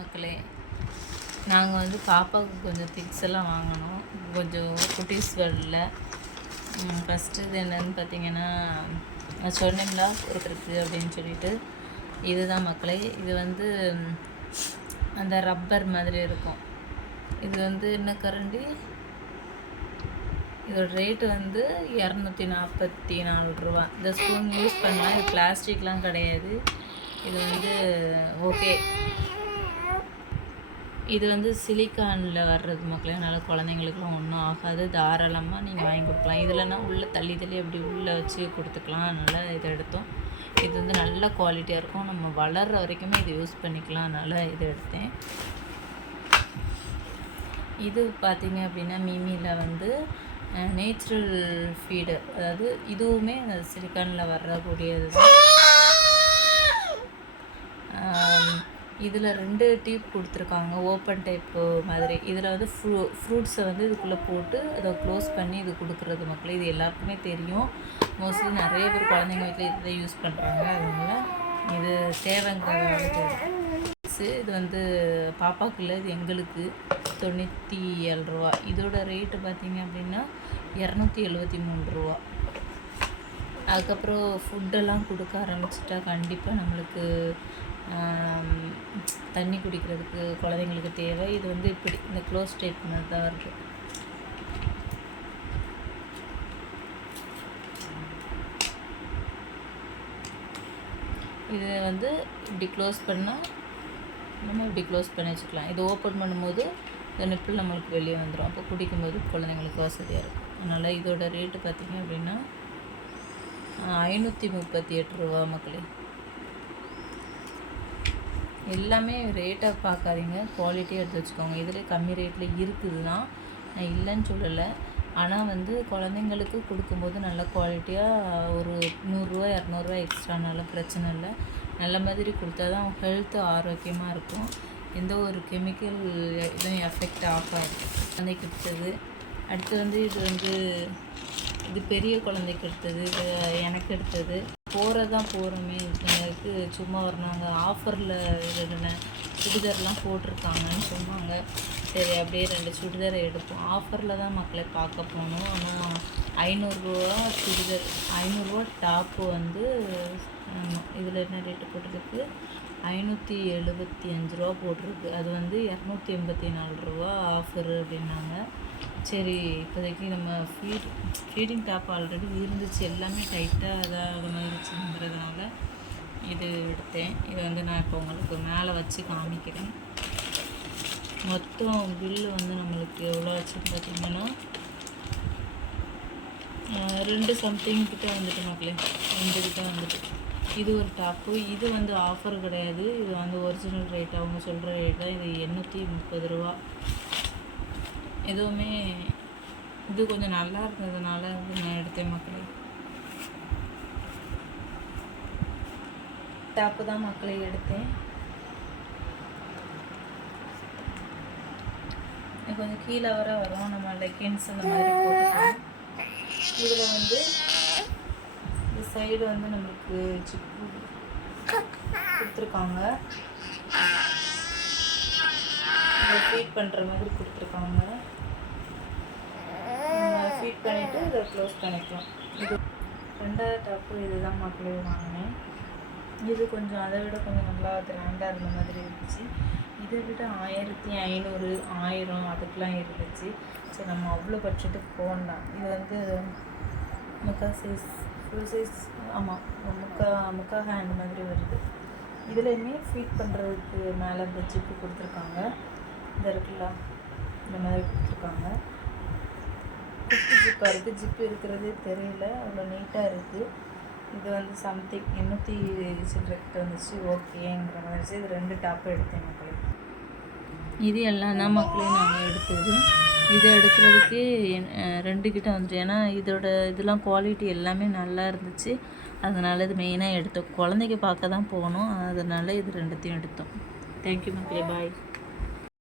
மக்களே, நாங்கள் வந்து பாப்பாவுக்கு கொஞ்சம் திங்ஸ் எல்லாம் வாங்கினோம். கொஞ்சம் குட்டீஸ் வேர்ல்டில் ஃபஸ்ட்டு இது என்னென்னு பார்த்தீங்கன்னா, நான் சொன்னேங்களா ஒருத்தருக்கு அப்படின்னு சொல்லிட்டு, இதுதான் மக்களே. இது வந்து அந்த ரப்பர் மாதிரி இருக்கும். இது வந்து என்ன கரண்டி, இதோட ரேட்டு வந்து 244 ரூபா. இந்த ஸ்பூன் யூஸ் பண்ணலாம். இது பிளாஸ்டிக்லாம் கிடையாது. இது வந்து ஓகே, இது வந்து சிலிக்கானில் வர்றது மக்களே. அதனால் குழந்தைங்களுக்குலாம் ஒன்றும் ஆகாது. தாராளமாக நீங்கள் வாங்கி கொடுக்கலாம். இதில்னா உள்ளே தள்ளி அப்படி உள்ளே வச்சு கொடுத்துக்கலாம். அதனால் இதை எடுத்தோம். இது வந்து நல்ல குவாலிட்டியாக இருக்கும். நம்ம வளர்கிற வரைக்குமே இது யூஸ் பண்ணிக்கலாம். அதனால் இதை எடுத்தேன். இது பார்த்திங்க அப்படின்னா மிமியில் வந்து நேச்சுரல் ஃபீடு, அதாவது இதுவுமே சிலிக்கானில் வரக்கூடியது தான். இதில் 2 டியூப் கொடுத்துருக்காங்க, ஓப்பன் டைப்பு மாதிரி. இதில் வந்து ஃப்ரூட்ஸை வந்து இதுக்குள்ளே போட்டு அதை க்ளோஸ் பண்ணி இது கொடுக்குறது மக்களே. இது எல்லாருக்குமே தெரியும். மோஸ்ட்லி நிறைய பேர் குழந்தைங்க வீட்டில் இதை யூஸ் பண்ணுறாங்க. அதனால் இது தேவைங்கிறத. இது வந்து பாப்பாக்குள்ள, இது எங்களுக்கு 97 ரூபா. இதோட ரேட்டு பார்த்திங்க அப்படின்னா 273 ரூபா. அதுக்கப்புறம் ஃபுட்டெல்லாம் கொடுக்க ஆரம்பிச்சிட்டா கண்டிப்பாக நம்மளுக்கு தண்ணி குடிக்கிறதுக்கு குழந்தைங்களுக்கு தேவை. இது வந்து இப்படி இந்த க்ளோஸ் டைப் மாதிரி தான் வருது. இது வந்து இப்படி க்ளோஸ் பண்ணால் நம்ம இப்படி க்ளோஸ் பண்ணி வச்சுக்கலாம். இது ஓப்பன் பண்ணும்போது இந்த நிப்பிள் நம்மளுக்கு வெளியே வந்துடும். அப்போ குடிக்கும்போது குழந்தைங்களுக்கு வசதியாக இருக்கும். அதனால் இதோட ரேட்டு பார்த்திங்க அப்படின்னா 538 ரூபா மக்களே. எல்லாமே ரேட்டாக பார்க்காதீங்க, குவாலிட்டியாக எடுத்து வச்சுக்கோங்க. இதில் கம்மி ரேட்டில் இருக்குது தான், நான் இல்லைன்னு சொல்லலை. ஆனால் வந்து குழந்தைங்களுக்கு கொடுக்கும்போது நல்ல குவாலிட்டியாக ஒரு 100 200 எக்ஸ்ட்ரானால பிரச்சனை இல்லை. நல்ல மாதிரி கொடுத்தா தான் அவங்க ஹெல்த்து ஆரோக்கியமாக இருக்கும். எந்த ஒரு கெமிக்கல் இதுவும் எஃபெக்ட் ஆகாது. குழந்தைக்கு எடுத்தது அடுத்து வந்து இது பெரிய குழந்தைக்கு எடுத்தது, இது எனக்கு எடுத்தது. போகிறதான் போகிறோமே, இதுக்கு சும்மா வரணாங்க. ஆஃபரில் 2 சுடிதார்லாம் போட்டிருக்காங்கன்னு சொன்னாங்க. சரி அப்படியே 2 சுடிதாரை எடுப்போம். ஆஃபரில் தான் மக்களை பார்க்க போனோம். ஆனால் 500 ரூபா சுடிதார், 500 ரூபா டாப்பு வந்து இதில் என்ன ரேட்டு போட்டிருக்கு, 575 ரூபா போட்டிருக்கு. அது வந்து 284 ரூபா ஆஃபரு அப்படின்னாங்க. சரி இப்போதைக்கு நம்ம ஃபீடிங் டாப் ஆல்ரெடி இருந்துச்சு, எல்லாமே டைட்டாக அதாக மாதிரிச்சுங்கிறதுனால இது எடுத்தேன். இதை வந்து நான் இப்போ உங்களுக்கு மேலே வச்சு காமிக்கிறேன். மொத்தம் பில்லு வந்து நம்மளுக்கு எவ்வளோ ஆச்சுன்னு பார்த்திங்கன்னா 2 சம்திங் கிட்ட வந்துட்டு மக்களே, 2 கிட்ட வந்துட்டு. இது ஒரு டாப்பு. இது வந்து ஆஃபர் கிடையாது, இது வந்து ஒரிஜினல் ரேட், அவங்க சொல்கிற ரேட் தான். இது 830 ரூபா. எதுவுமே இது கொஞ்சம் நல்லா இருந்ததுனால வந்து நான் எடுத்தேன் மக்களே. டாப்பு தான் மக்களே எடுத்தேன். கொஞ்சம் கீழே வர வரும், நம்ம லெக்கின்ஸ் அந்த மாதிரி போட்டுக்கலாம். இதில் வந்து இந்த சைடு வந்து நம்மளுக்கு ஜிப்பு கொடுத்துருக்காங்க, ஃபீட் பண்ணுற மாதிரி கொடுத்துருக்காங்க. ஃபீட் பண்ணிவிட்டு இதை க்ளோஸ் பண்ணிக்கலாம். இது 2வது டாப்பு. இதுதான் மக்களே வாங்கினேன். இது கொஞ்சம் அதை விட கொஞ்சம் நல்லா கிராண்டாக இருந்த மாதிரி இருந்துச்சு. இதை விட 1500 1000 அதுக்கெலாம் இருந்துச்சு. சரி நம்ம அவ்வளோ பட்ஜெட்டுக்கு போகலாம். இது வந்து முக்கால் சைஸ், ஃபுல் சைஸ், ஆமாம் முக்கா ஹேண்ட் மாதிரி வருது. இதுலேயுமே ஃபீட் பண்ணுறதுக்கு மேலே இந்த ஜிப்பு கொடுத்துருக்காங்க. இந்த இருக்குல்ல, இந்த மாதிரி கொடுத்துருக்காங்க. குட்டி ஜிப்பாக இருக்குது. ஜிப்பு இருக்கிறதே தெரியல, அவ்வளோ நீட்டாக இருக்குது. இது வந்து சம்திங் 800 சில்லறைக்கிட்ட வந்துச்சு. ஓகேங்கிற மாதிரி இது 2 டாப்பு எடுத்தேன் மக்களே. இது எல்லாம் தான் மக்களே நாங்கள் எடுத்தது. இதை எடுக்கிறதுக்கு 2 கிட்ட வந்துட்டு, ஏன்னா இதெல்லாம் குவாலிட்டி எல்லாமே நல்லா இருந்துச்சு. அதனால் இது மெயினாக எடுத்தோம். குழந்தைக்கு பார்க்க தான் போகணும், அதனால் இது 2த்தையும் எடுத்தோம். தேங்க்யூ மக்களே, பாய்.